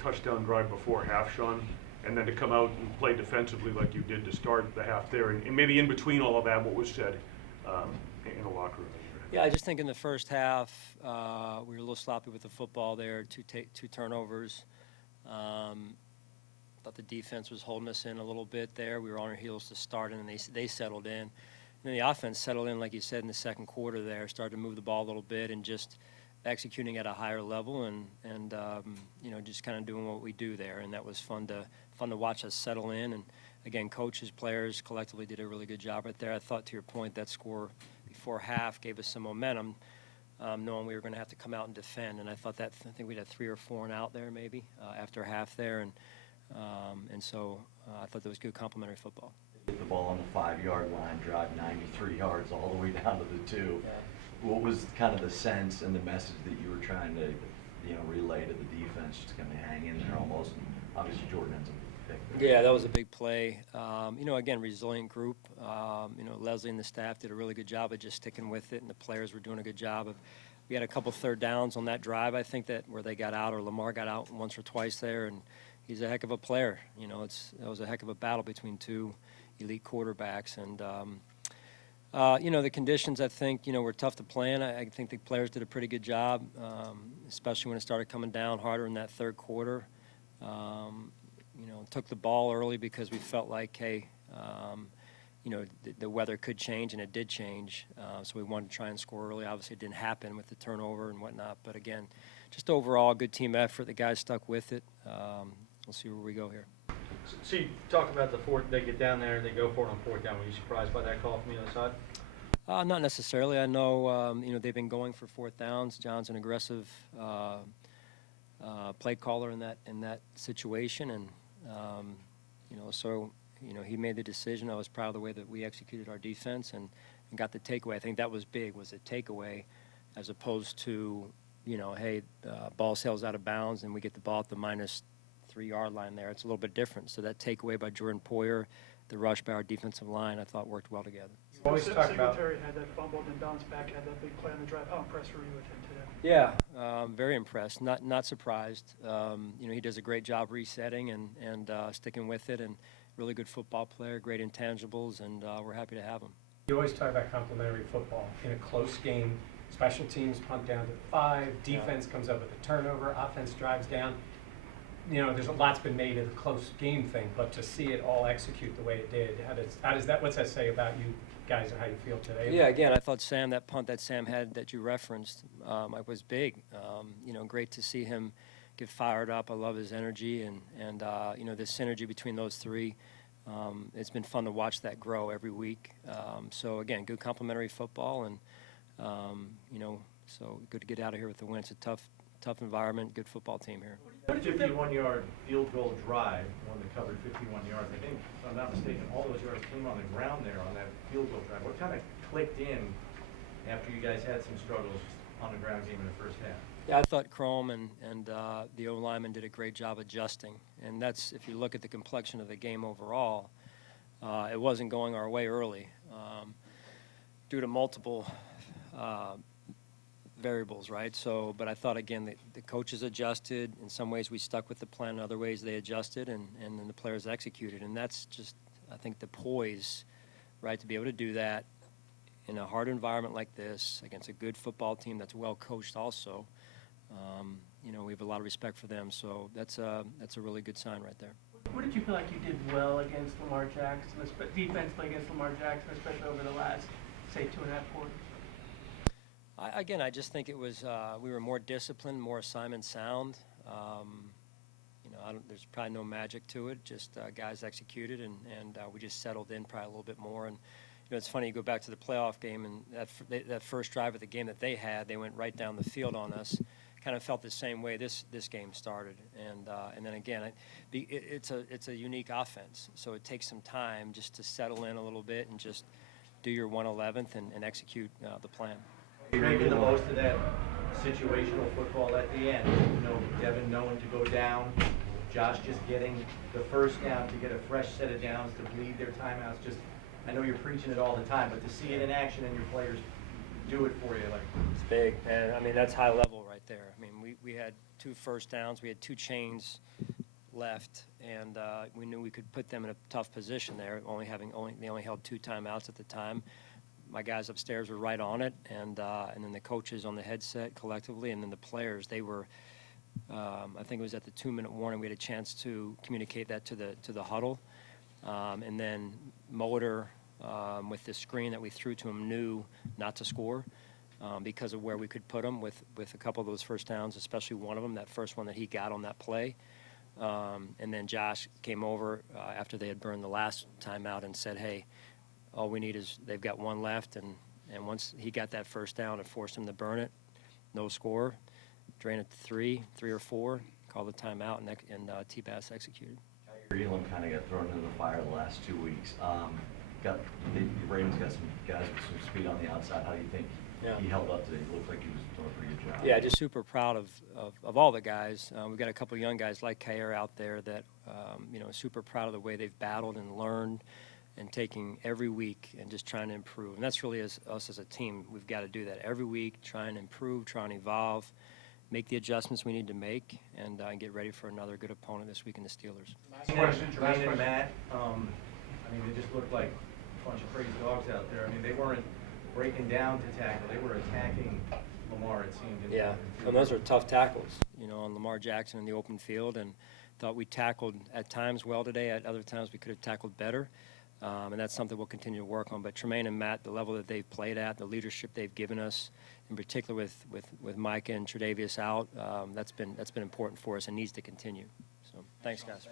touchdown drive before half, Sean, and then to come out and play defensively like you did to start the half there, and maybe in between all of that, what was said in the locker room? Yeah, I just think in the first half we were a little sloppy with the football there, two turnovers. Thought the defense was holding us in a little bit there. We were on our heels to start, and then they settled in. And then the offense settled in, like you said, in the second quarter there, started to move the ball a little bit and just executing at a higher level and you know, just kind of doing what we do there. And that was fun to watch us settle in. And, again, coaches, players collectively did a really good job right there. I thought, to your point, that score before half gave us some momentum, knowing we were going to have to come out and defend. And I think we had 3 or 4 and out there maybe after half there. And so I thought that was good complementary football. Hit the ball on the 5-yard line, drive 93 yards all the way down to the 2. Yeah. What was kind of the sense and the message that you were trying to, relay to the defense, just kind of hang in there almost? And obviously, Jordan ends up with a pick. Yeah, that was a big play. Again, resilient group. Leslie and the staff did a really good job of just sticking with it, and the players were doing a good job of. We had a couple third downs on that drive, I think, where they got out, or Lamar got out once or twice there, and he's a heck of a player. That was a heck of a battle between 2 elite quarterbacks, and the conditions, I think, were tough to play in. I think the players did a pretty good job, especially when it started coming down harder in that third quarter. Took the ball early because we felt like, hey, the weather could change, and it did change. So we wanted to try and score early. Obviously, it didn't happen with the turnover and whatnot. But, again, just overall good team effort. The guys stuck with it. We'll see where we go here. So you talk about the fourth, they get down there, they go for it on 4th down. Were you surprised by that call from the other side? Not necessarily. I know, they've been going for 4th downs. John's an aggressive play caller in that situation, and he made the decision. I was proud of the way that we executed our defense and got the takeaway. I think that was big, was a takeaway, as opposed to, hey, ball sails out of bounds and we get the ball at the minus 3-yard line there. It's a little bit different. So that takeaway by Jordan Poyer, the rush by our defensive line, I thought worked well together. Always talk about Singletary had that fumble, then bounced back, had that big play on the drive. How impressed were you with him today? Yeah, very impressed. Not surprised. He does a great job resetting and sticking with it, and really good football player, great intangibles, and we're happy to have him. You always talk about complementary football. In a close game, special teams punt down to the 5, defense comes up with a turnover, offense drives down. There's a lot's been made of the close game thing, but to see it all execute the way it did, what's that say about you guys and how you feel today? Yeah, again, I thought that punt that Sam had that you referenced, was big. Great to see him get fired up. I love his energy and the synergy between those 3. It's been fun to watch that grow every week. So again, good complementary football, and so good to get out of here with the win. It's a tough environment, good football team here. That 51-yard field goal drive, one that covered 51 yards, I think, if I'm not mistaken, all those yards came on the ground there on that field goal drive. What kind of clicked in after you guys had some struggles on the ground game in the first half? Yeah, I thought Chrome and the O-lineman did a great job adjusting. And that's, if you look at the complexion of the game overall, it wasn't going our way early due to multiple variables, right? So, but I thought, again, the coaches adjusted. In some ways we stuck with the plan. In other ways they adjusted, and then the players executed. And that's just, I think, the poise, right, to be able to do that in a hard environment like this against a good football team that's well coached also. We have a lot of respect for them. So that's a really good sign right there. What did you feel like you did well against Lamar Jackson, defensively against Lamar Jackson, especially over the last, say, 2.5 quarters? I just think it was we were more disciplined, more assignment sound. There's probably no magic to it. Just guys executed, and we just settled in probably a little bit more. And it's funny, you go back to the playoff game, and that first drive of the game that they had, they went right down the field on us. Kind of felt the same way this game started, and then again, it's a unique offense, so it takes some time just to settle in a little bit and just do your 1/11th and execute the plan. You're making the most of that situational football at the end. Devin knowing to go down, Josh just getting the first down to get a fresh set of downs to bleed their timeouts. Just, I know you're preaching it all the time, but to see it in action and your players do it for you, it's big, and I mean that's high level right there. I mean we had 2 first downs. We had 2 chains left, and we knew we could put them in a tough position there, they only held 2 timeouts at the time. My guys upstairs were right on it, and then the coaches on the headset collectively, and then the players, they were, I think it was at the 2-minute warning, we had a chance to communicate that to the huddle. And then Motor, with the screen that we threw to him, knew not to score because of where we could put him with a couple of those first downs, especially one of them, that first one that he got on that play. And then Josh came over after they had burned the last timeout and said, hey, all we need is they've got 1 left. And once he got that first down, it forced him to burn it. No score. Drain it to 3 or 4, call the timeout, and T-Bass executed. Kaiir Elam kind of got thrown into the fire the last 2 weeks. The Ravens got some guys with some speed on the outside. How do you think he held up today? It looked like he was doing a pretty good job. Yeah, just super proud of all the guys. We've got a couple of young guys like Kaiir out there that, super proud of the way they've battled and learned and taking every week and just trying to improve. And that's really us as a team. We've got to do that every week, try and improve, try and evolve, make the adjustments we need to make, and get ready for another good opponent this week in the Steelers. Jermaine and Matt, they just looked like a bunch of crazy dogs out there. They weren't breaking down to tackle. They were attacking Lamar, it seemed. Yeah, and those are tough tackles, on Lamar Jackson in the open field, and thought we tackled at times well today. At other times we could have tackled better, and that's something we'll continue to work on. But Tremaine and Matt, the level that they've played at, the leadership they've given us, in particular with Micah and Tre'Davious out, that's been important for us and needs to continue. So thanks, guys.